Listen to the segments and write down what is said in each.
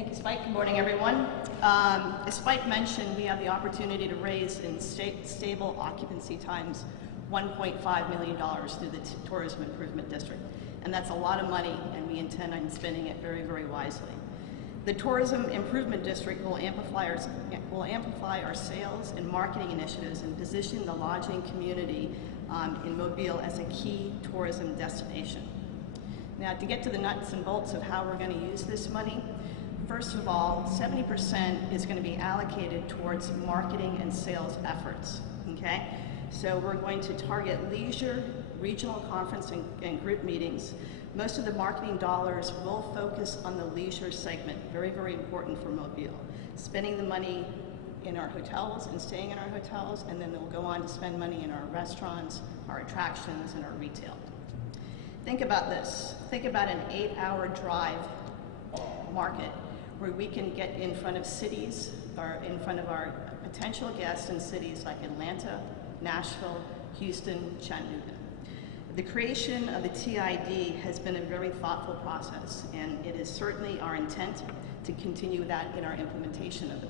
Thank you, Spike. Good morning, everyone. As Spike mentioned, we have the opportunity to raise in stable occupancy times $1.5 million through the Tourism Improvement District. And that's a lot of money, and we intend on spending it very, very wisely. The Tourism Improvement District will amplify our sales and marketing initiatives and position the lodging community in Mobile as a key tourism destination. Now, to get to the nuts and bolts of how we're going to use this money, first of all, 70% is going to be allocated towards marketing and sales efforts, okay? So we're going to target leisure, regional conference, and group meetings. Most of the marketing dollars will focus on the leisure segment, very, very important for Mobile. Spending the money in our hotels and staying in our hotels, and then we'll go on to spend money in our restaurants, our attractions, and our retail. Think about this. Think about an 8-hour drive market where we can get in front of cities or in front of our potential guests in cities like Atlanta, Nashville, Houston, Chattanooga. The creation of the TID has been a very thoughtful process, and it is certainly our intent to continue that in our implementation of the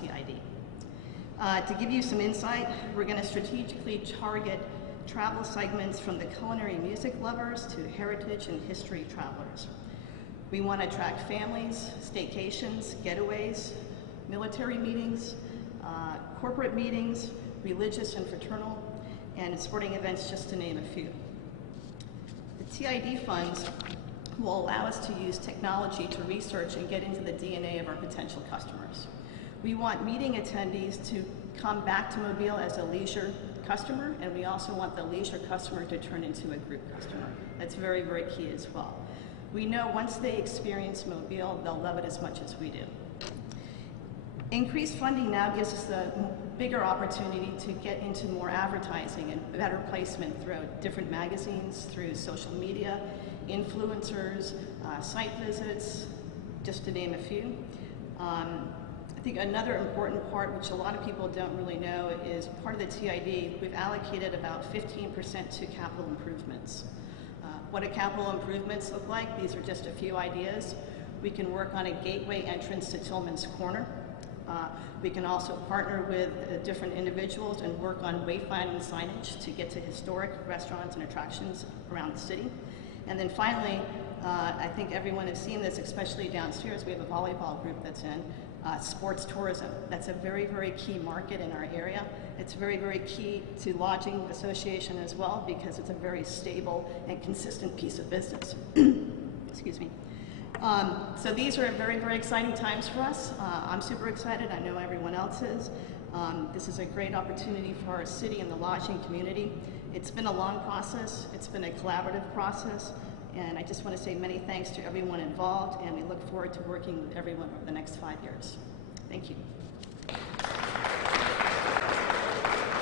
TID. To give you some insight, we're going to strategically target travel segments from the culinary music lovers to heritage and history travelers. We want to attract families, staycations, getaways, military meetings, corporate meetings, religious and fraternal, and sporting events, just to name a few. The TID funds will allow us to use technology to research and get into the DNA of our potential customers. We want meeting attendees to come back to Mobile as a leisure customer, and we also want the leisure customer to turn into a group customer. That's very, very key as well. We know once they experience Mobile, they'll love it as much as we do. Increased funding now gives us a bigger opportunity to get into more advertising and better placement through different magazines, through social media, influencers, site visits, just to name a few. I think another important part, which a lot of people don't really know, is part of the TID, we've allocated about 15% to capital improvements. What do capital improvements look like? These are just a few ideas. We can work on a gateway entrance to Tillman's Corner. We can also partner with different individuals and work on wayfinding signage to get to historic restaurants and attractions around the city. And then finally, I think everyone has seen this, especially downstairs. We have a volleyball group that's in sports tourism. That's a very, very key market in our area. It's very, very key to Lodging Association as well, because it's a very stable and consistent piece of business. Excuse me. So these are very, very exciting times for us. I'm super excited. I know everyone else is. This is a great opportunity for our city and the lodging community. It's been a long process. It's been a collaborative process. And I just want to say many thanks to everyone involved, and we look forward to working with everyone over the next 5 years. Thank you.